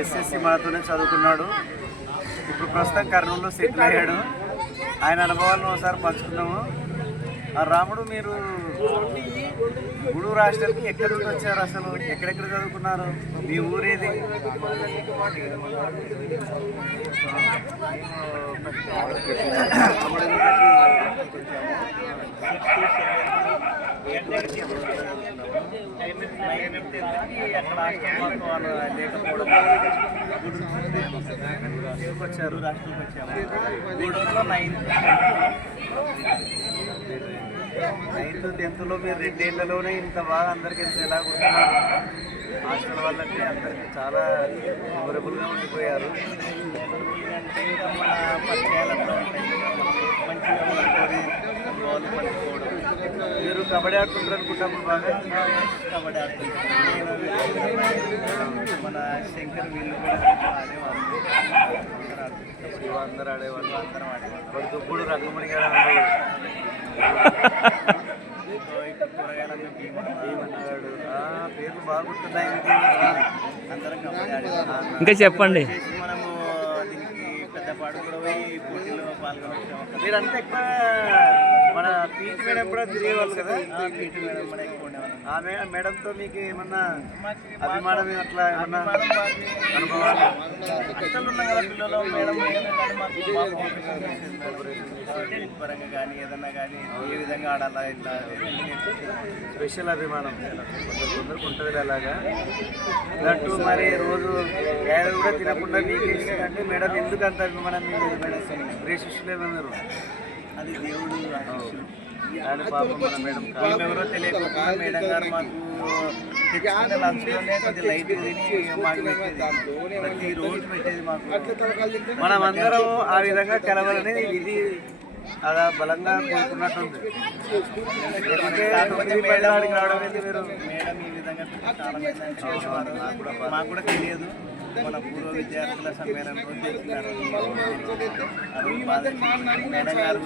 SSC మనతోనే చదువుకున్నాడు. ఇప్పుడు ప్రస్తుతం కర్నూలులో సెటిల్ అయ్యాడు. ఆయన అనుభవాలను ఒకసారి పంచుకున్నాము. రాముడు, మీరు గూడూరు రాష్ట్రానికి ఎక్కడి నుంచి వచ్చారు? అసలు ఎక్కడెక్కడ చదువుకున్నారు? మీ ఊరేది? వచ్చారు రాష్ట్రానికి వచ్చాము. గూడూరులో 9th 10th మీరు 2 ఏళ్లలోనే ఇంత బాగా అందరికీ ఎలా ఉంటున్నారు? హాస్టల్ వాళ్ళంటే అందరికీ చాలా మెమొరబుల్గా ఉండిపోయారు. మన పరిచయాలతో మంచిగా ఉండిపోయి బాల్ పట్టుకోవడం. మీరు కబడ్డీ ఆడుతుంటారు అనుకుంటాము. బాగా కబడ్డీ ఆడుతుంటారు. మన శంకర్ వీళ్ళు కూడా ఆడేవాళ్ళు. అందరూ ఆడేవాళ్ళు. అందరం ఆడేవాళ్ళు. దుబ్బుడు రంగమణి గారు పేర్లు బాగుంటున్నాయి. ఇంకా చెప్పండి. మనము దీనికి పెద్దపాడు కూడా పోయి పోటీలో పాల్గొనొచ్చాము. మీరంతా ఎక్కువ మన పీటీ మేడం కూడా తిరిగేవాళ్ళు కదా? పీటీ మేడం కూడా ఎక్కువ ఉండేవాళ్ళు. ఆమె మేడంతో మీకు ఏమన్నా అభిమానం అట్లా ఏమన్నా అనుభవాలు? హాస్టల్ ఉన్నాం కదా పిల్లలు. మేడం పరంగా కానీ ఏదన్నా కానీ ఏ విధంగా ఆడాలా ఇట్లా స్పెషల్ అభిమానం కొందరికి ఉంటుంది అలాగా. దట్టు మరి రోజు క్యారెట్ కూడా తినకుండా మీకు అంటే మేడం ఎందుకు అంత అభిమానం? మేడం ప్రియ శిష్యులేమో మీరు? అది దేవుడు కానీ పాపం మన మేడం ఎవరో తెలియకుండా మేడం గారు మాకు లంచ్లోనే కొద్ది లైట్ తిని మాకు పెట్టేది. ప్రతిరోజు పెట్టేది మాకు. మనం అందరం ఆ విధంగా కలవాలని ఇది అలా బలంగా కోరుకున్నట్టుంది. మేడం రావడం ఏంటి? మీరు మేడం ఈ విధంగా చాలా మాకు కూడా తెలియదు. మన పూర్వ విద్యార్థుల సమ్మేళనం చేస్తున్నారు. మేడం గారు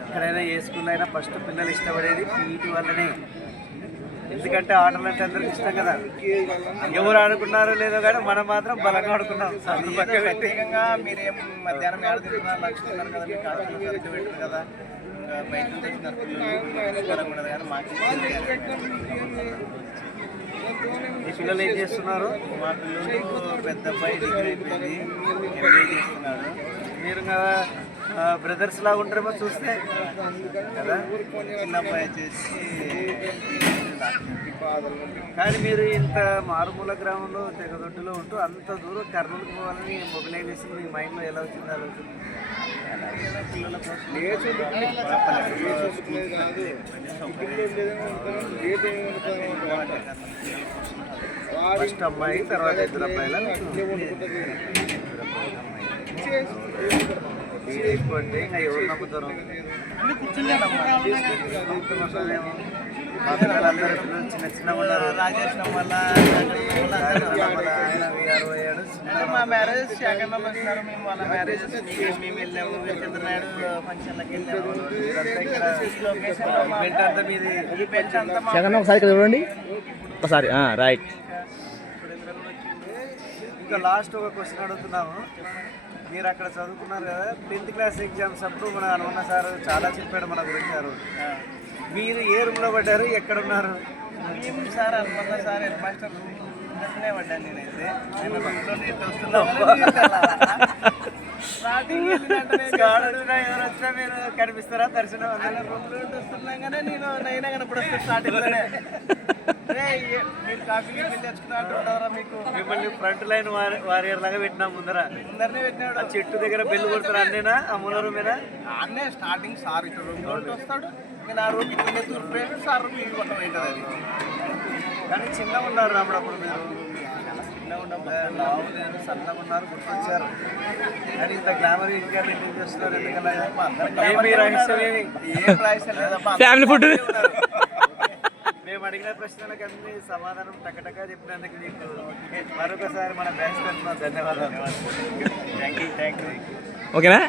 ఎక్కడైనా ఏ స్కూల్లో అయినా ఫస్ట్ పిల్లలు ఇష్టపడేది పీటీ వల్లనే. ఎందుకంటే ఆటలు అంటే అందరికి ఇష్టం కదా. ఎవరు ఆడుకున్నారో లేదో కానీ మనం మాత్రం బలంగా ఆడుకున్నాం. ప్రత్యేకంగా మీరేం మధ్యాహ్నం ఆడుతున్నారు, లక్షిస్తున్నారు కదా, మీకు ఆడుతున్నారు పెట్టారు కదా, బయట నుంచి వచ్చినారు ఉండదు కానీ మాకు ఈ పిల్లలు ఏం చేస్తున్నారు? మా పిల్లలు పెద్ద అబ్బాయి డిగ్రీ అయిపోయింది, ఎంబీఏ చేస్తున్నాడు. మీరు కదా బ్రదర్స్ లాగా ఉంటారేమో చూస్తే కదా. చిన్న అబ్బాయి వచ్చేసి కానీ మీరు ఇంత మారుమూల గ్రామంలో తెగదొడ్డులో ఉంటూ అంత దూరం కర్నూలుకు పోవాలని మొబిలైజేషన్ మీ మైండ్లో ఎలా వచ్చింది? ఆలోచన ఫస్ట్ అమ్మాయి, తర్వాత 2 అబ్బాయిల ఎక్కువంటే ఇంకా ఎవరు నమ్ముతారు? మా పిల్లలందరూ చిన్న చిన్న ఉన్నారు. రాజేష్ వల్ల మా మ్యారేజ్ సెకండ్లో వచ్చినారు. మేము వాళ్ళ మ్యారేజ్ మేము వెళ్ళాము. చంద్రనాయుడు ఫంక్షన్లకు వెళ్ళాము. ఒకసారి చూడండి ఒకసారి. రైట్. ఇంకా లాస్ట్ ఒక క్వశ్చన్ అడుగుతున్నాము. మీరు అక్కడ చదువుకున్నారు కదా, 10th క్లాస్ ఎగ్జామ్స్ అప్పుడు మన అనున్న సార్ చాలా చెప్పాడు మన గురించి. సార్ మీరు ఏ రూమ్లో పడ్డారు, ఎక్కడ ఉన్నారు? మేము సార్ అనుకున్న సార్ హెడ్ మాస్టర్ రూమ్లోనే పడ్డాను. నేనైతే ఎవరు వచ్చినా మీరు కనిపిస్తారా దర్శనం? రూమ్లో వస్తున్నాం కానీ నైనా కనప్పుడు వస్తే స్టార్టింగ్లోనే మీరు కాఫీ తెచ్చుకున్నట్టు మీకు మిమ్మల్ని ఫ్రంట్ లైన్ వారియర్ లాగా పెట్టినా ముందరనే పెట్టినాడు. ఆ చెట్టు దగ్గర బెల్లు కొడతారు. అన్నేనా ఆ మూల రూమేనా? అన్నే స్టార్టింగ్ సార్ ఇక్కడ రూమ్ వస్తాడు. నేను ఆ రూమ్ ఇక్కడ తూర్పు సార్ రూమ్ ఇది కొట్టం అవుతుంది. అది కానీ చిన్నగా ఉన్నారు రాముడు. అప్పుడు మీరు చిన్నగా ఉండవు, సన్నగా ఉన్నారు, గుర్తొచ్చారు. కానీ ఇంత గ్లామర్ ఇంకా మెయింటైన్ చేస్తున్నారు ఎందుకలా? ఏం రహస్యం లేదమ్మా. Family food. మేము అడిగిన ప్రశ్నలకన్నీ సమాధానం టకటకా చెప్పినందుకు మీకు మరొకసారి మన బ్యాచ్ తరఫున ధన్యవాదాలు. Thank you. ఓకేనా?